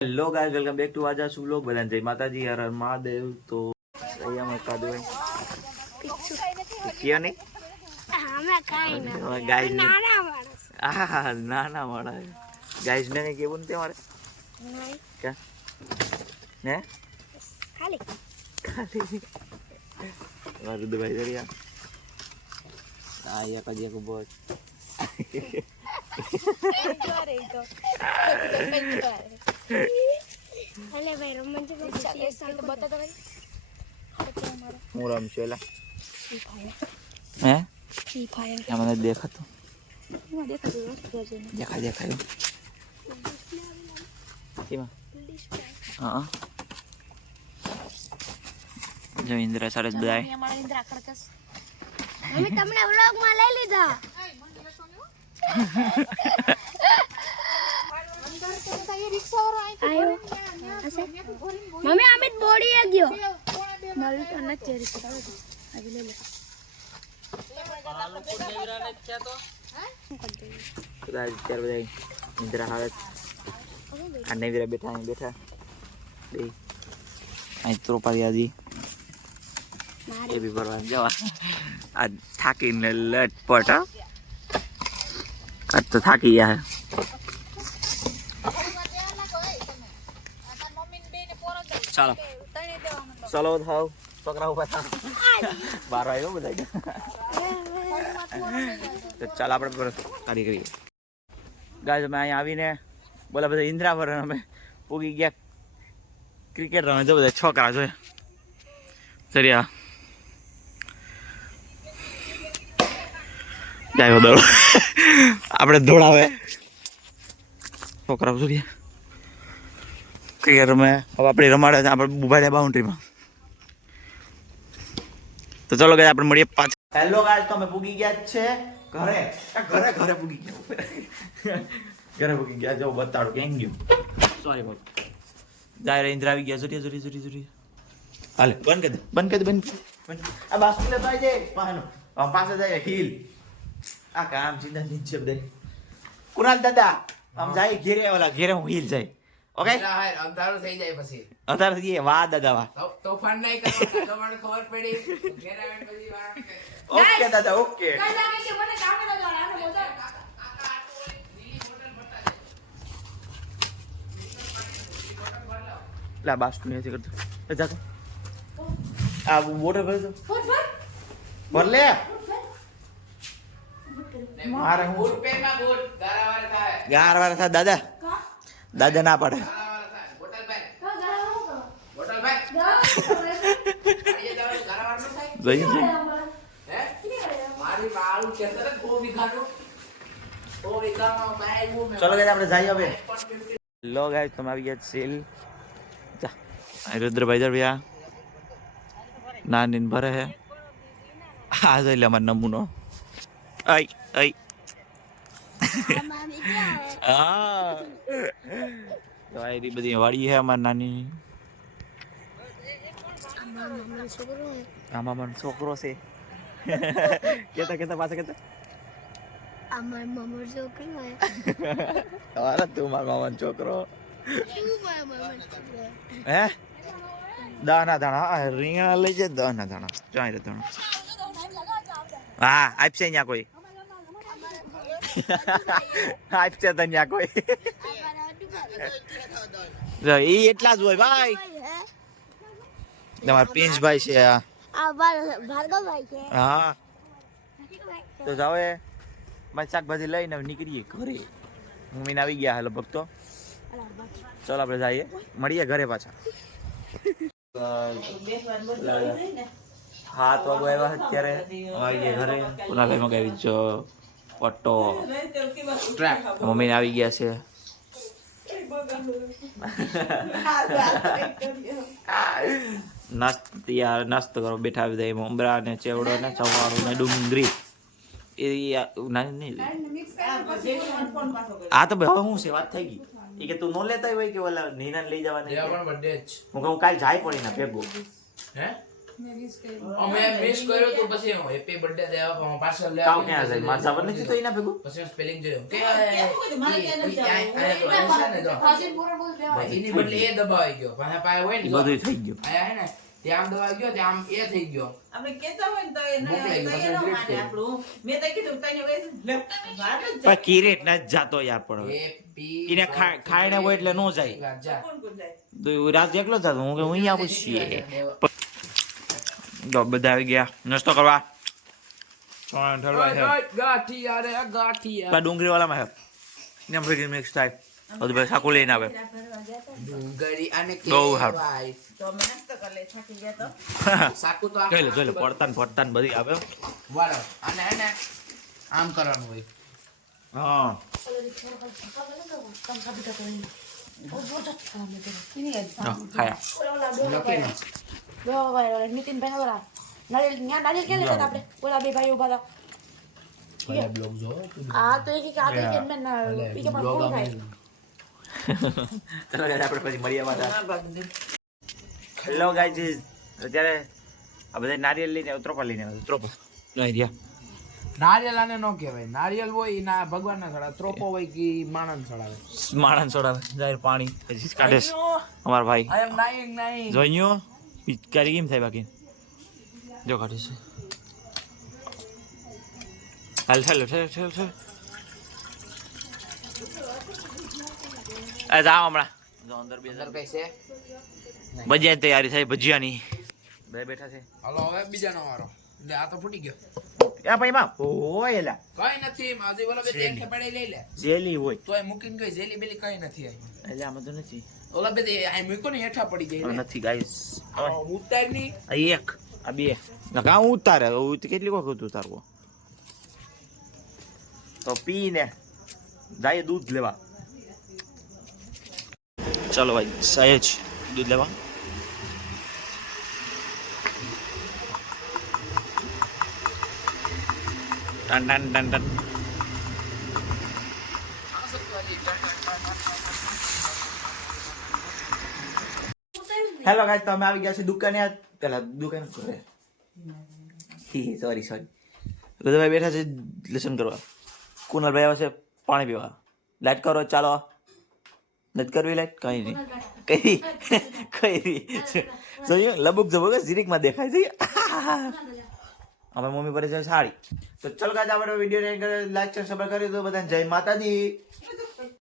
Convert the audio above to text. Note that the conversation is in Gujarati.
Hello guys, welcome back to આજા સુલોક. બધાને જય માતાજી, હર હર મહાદેવ. તો અહીંયા મેં કાદુ કયો નહીં ગાઈસ નાના માણા ગાઈસ ને કેવું નથી અમારે ક્યાં હે ખાલી ખાલી મારું દુભાઈ દરિયા આયા કજે કો બોલ અલે ભાઈ રોમાંચક બતા તો ભાઈ હું રમશું એલા હે ફ્રી ફાયર મને દેખાતું દેખાતું દેખાયું કેમાં હા જો ઇન્દ્રા સરસ બધાય મમ્મી તમને વ્લોગમાં લઈ લીધા મમ્મી અમિત બોડી એ ગયો મારું તો નથી રિક્ષા આવી લે લે ચાર બધા ઇન્દ્રા હાલત આ નવીરા બેઠા અહીં બેઠા બે અહીં ત્રોપારી આજી એ બી ભરવા જવા આ થાકીને લટપટ આજ તો થાકી ગયા ચાલો ચલો થાવ છોકરા ઉભા થાવ 12 આવ્યો બધા તો ચાલ આપણે કાર્ય કરીએ ગાઈસ અમે અહીંયા આવીને બોલા બધા ઇન્દ્રા પર અમે પૂગી ગયા ક્રિકેટ રમે જો બધા છોકરા જોઈએ સરિયા જાય દોડ આપણે દોડાવે છોકરા જોઈએ ક્રિકેટ રમે હવે આપણે રમાડે આપણે ઉભા બાઉન્ડ્રીમાં તો ચલો ગાઈસ આપણે મળીએ પાછા. હેલો ગાઈસ, તો અમે પૂગી ગયા છે ઘરે ઘરે પૂગી ગયા ઘરે પૂગી ગયા જો બતાડો કેમ ગયું સોરી બોલ જાય ઇન્દ્રા આવી ગયા જરી હાલે બંધ કરી દે આ બાસ્કુલે તો આવી જાય પાનો પાસે જાય હિલ આ કામ સીધા નીચે બધા કુણાલ દાદા આમ જાય ઘેરે હું હિલ જાય ઓકે અંધારું થઈ જાય પછી અત્યારે થઈ વાહ દાદા વાહ તોફાન નહીં કરવાનું તો મને ખબર પડી ઘેર આવીને પછી વાત ઓકે દાદા ઓકે લા બાસ્કુ નથી કરતો જા આ વોટર ભર દો ભર લે મારે હું બૂટ પહેરમાં બૂટ ગારાવાર થાય ગાર થાય દાદા ના પડે ગારાવાર થાય બોટલ ભાઈ આઈએ દાવ ગારાવાર નો થાય જોઈએ છે હે મારી મારું કેસે ને કો વિઘાનો ઓ વિઘાનો બાય હું ચલો ગાઈસ આપણે જઈએ હવે લો ગાઈસ તમે આવી ગયા સેલ જા આ રુદ્રભાઈ દર ભૈયા નાની ભરે હે આ જોઈ લે અમાર નમૂનો આઈ હા તો આ બધી વાડી હે અમાર નાની આમાં મન છોકરો છે કેતા પાછા કેતા અમાર મમ્મર છોકરો હે અરે તું માર મામાનો છોકરો હે દાના દાણા રીંગણા લઈ જાય દાના દાણા ચાઈ રે દાણા હા આપશે અહીંયા કોઈ આપશે તો અહીંયા કોઈ એ એટલા જ હોય ભાઈ તમારા પ્રિન્સભાઈ છે આ ભાર્ગવભાઈ છે હા તો જાઓ એ મારી શાકભાજી લઈને નીકળીએ ઘરે મમ્મીને આવી ગયા લગભગ તો ચાલો આપણે જઈએ મળીએ ઘરે પાછા 7 વાગે આવ્યા અત્યારે આવી ગયા ઘરે કુનાભાઈ મગાવી જો પટ્ટો મમ્મીને આવી ગયા છે નાસ્તો કરો બેઠા આવી જાય મમરા ને ચેવડો ને ચવાણું ને ડુંગળી એ નહીં આ તો હવે શું છે વાત થઈ ગઈ એ કે તું નો લેતા હોય કે ઓલા નીના લઈ જવાના હું કહું કાલ જાય પડી ને ભેગો હે અમે મિસ કર્યો તો પછી હેપી બર્થડે દેવા પાછળ લેવા કાવ ક્યાં છે માર સાબર નથી તો એના ભેગું પછી સ્પેલિંગ જોયો કે એની બદલે એ દબાઈ ગયો પાછા પાય હોય ને બધું થઈ ગયું આયા હે ને ત્યાં દબાઈ ગયો ત્યાં એ થઈ ગયો આપણે કેતા હોય ને તો એને મોકલાઈ ગયું, તો એનો પછી માને આપણું મેં તો કીધું તને વેસ લે વાત જ પણ કિરેટ ના જાતો યાર પણ હેપી એને ખાઈને હોય એટલે નો જાય જા કોણ કોણ જાય તો રાત એકલો જ હતો હું કે હું અહીંયા આવું છીએ તો બધા આવી ગયા નાસ્તો કરવા ચોળા ઠરવા છે ગાંઠિયા રે ગાંઠિયા પા ડુંગળી વાળામાં છે ને ફરી મિક્સ થાય બધું ભાઈ સાકુ લઈને આવે ડુંગળી અને બહુ હારું. કેવાય તો અમે નાસ્તો કરી લે થાકી ગયા તો સાકુ તો જોઈ લે પડતાન બધી આવે વાળો અને એને આમ કરવાનું હોય હા ખાયા નીતિનભાઈ ઓલા નારિયેલ ક્યાં લેતા આપણે ઓલા બે ભાઈ ઉભા હતા બ્લોગ જો આ તો એક આ તો એક મેં ઈ કે પણ કોણ થાય ચાલો guys, આપણે પછી મળીએ પાછા હેલો ગાઈઝ અત્યારે આ બધા નારિયેલ લઈને ત્રોપા લઈને આવે ત્રોપા લઈ રહ્યા નારિયેલ આને નો કહેવાય નારિયેલ હોય ઈ ના ભગવાન ના ચડાવે ત્રોપો હોય કે માણસ ચડાવે માણસ છોડાવે જાહેર પાણી પછી કાઢે છે અમારા ભાઈ આઈ એમ નાઈંગ જોઈયો પિચકારી કેમ થાય બાકી જો કાઢે છે હાલ ઠેલ આ જાઓ હમણાં જો અંદર બે અંદર કઈ છે ભજીયાની તૈયારી થાય ભજીયાની બે બેઠા છે હાલો હવે બીજાનો વારો લે આ તો ફૂટી ગયો આ ભાઈ માં ઓય એલા કઈ નથી માજી બોલો બે એક પડે લઈ લે જેલી હોય તોય મૂકીને ગઈ જેલી બેલી કઈ નથી આવી એટલે આમાં તો નથી ઓલા બે આ મૂકો ને હેઠા પડી જાય આમાં નથી ગાઈસ ઉતાર ની આ એક આ બે ના હું ઉતારે કેટલી વખત ઉતારવો તો પીને જાય દૂધ લેવા ચલો ભાઈ સહેજ દૂધ લેવા ton ton ton ton hello guys તો અમે આવી ગયા છે દુકાને પેલા દુકાન કરે સોરી ભાઈ બેઠા છે લેસન કરવા કુનાલભાઈ આવે છે પાણી પીવા લાઈટ કરો ચાલો નથી કરવી લાઈટ કઈ નહીં કઈ જોયું લબુક જબુક જીરીકમાં દેખાય છે અમે મમ્મી પર છે સાડી તો ચલ ગાઈસ આપણે વિડીયો લાઈક સબસ્ક્રાઇબ કરી દો બધાને જય માતાજી